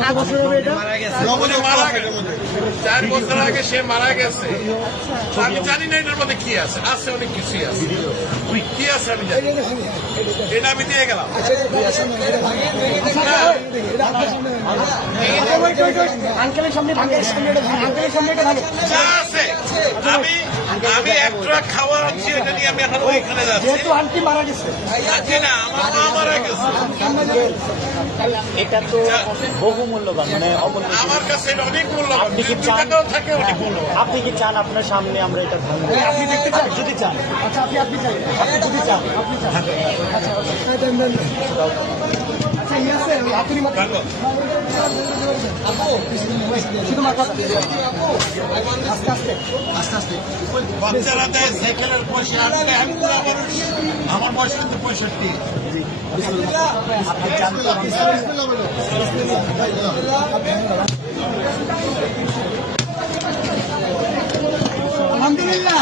4 বছর আগে সে মারা গেছে। আমি জানি না এটার মধ্যে কি আছে, আছে অনেক কিছুই আছে, কি আছে আমি জানি, এটা আমি দিয়ে গেলাম। যা আছে আমি এক ট্রাক খাওয়া আনছি, এটা নিয়ে আমি এখন ওইখানে যাচ্ছি। আন্টি মারা গেছে, না আমার মা মারা গেছে, এটা তো বহু মূল্যবান, মানে আমার কাছে এটা অনেক মূল্যবান। আপনি কি চান থাকে অনেক মূল্যবান। আপনি কি চান আপনার সামনে আমরা এটা ভাঙবো? আপনি দেখতে চান? যদি চান, আচ্ছা আপনি চান, আপনি যদি চান, আপনি চান, আচ্ছা আচ্ছা ইয়ে আছে আপনি শুধু মাথা আস্তে আস্তে আস্তে আস্তে বাচ্চারা দেয় সাইকেলের পয়সা, আমি বুড়া মানুষ, আমার বয়স কিন্তু 65। আপনি জানতে আলহামদুলিল্লাহ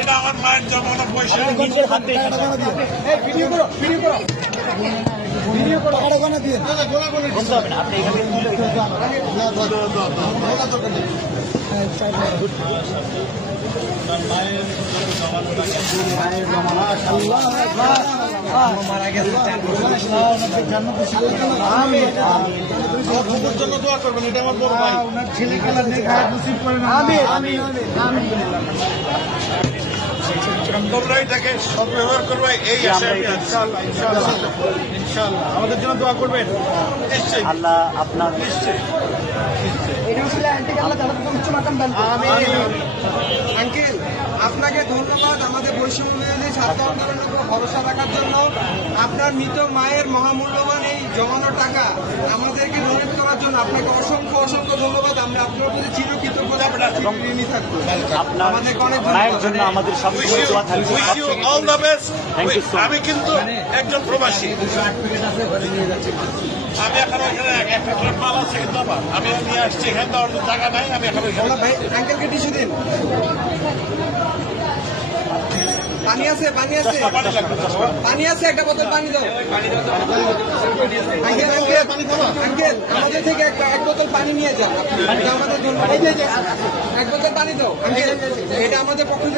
এটা আমার মায়ের জমানো পয়সা। নিজের হাতে ভিডিও করো, ভিডিও করো, ভিডিও করো, টাকা দিয়ে বলতে হবে না, আপনি এখানে মারা গেছে। জন্য দোয়া করবেন, এটা আমার বড় ভাই। ছেলে খেলার তোমরা এটাকে সদ্ব্যবহার করবে, এই আশা আমি আছি। ইনশাআল্লাহ আমাদের জন্য দোয়া করবেন। নিশ্চয়ই আল্লাহ আপনার নিশ্চয়ই। আঙ্কেল আপনাকে ধন্যবাদ আমাদের বৈষম্য বিরোধী ছাত্র আন্দোলনের উপর ভরসা রাখার জন্য। আপনার মৃত মায়ের মহামূল্যবান এই জমানো টাকা আমাদেরকে ডোনেট করার জন্য আপনাকে অসংখ্য অসংখ্য ধন্যবাদ। আমরা আপনার প্রতি চিরকৃতজ্ঞতা ঋণী থাকবো। আপনার মায়ের জন্য আমাদের সবসময় দোয়া থাকবে। Wish you all the best. Thank you so much. আমি কিন্তু একজন প্রবাসী, আমি এখন ওইখানে একটা ট্রাক মাল আছে কিন্তু আমার, আমি নিয়ে আসছি এখানে, দেওয়ার জন্য টাকা নাই, আমি এখন ওইখানে। ভাই আঙ্কেলকে টিস্যু দিন, পানি আছে, পানি আছে, পানি লাগবে তো বাবা? পানি আছে, একটা বোতল পানি দাও। আঙ্কেল আঙ্কেল আমাদের থেকে এক বোতল পানি নিয়ে যান, এটা আমাদের জন্য। এক বোতল পানি দাও আঙ্কেল, এটা আমাদের পক্ষ থেকে।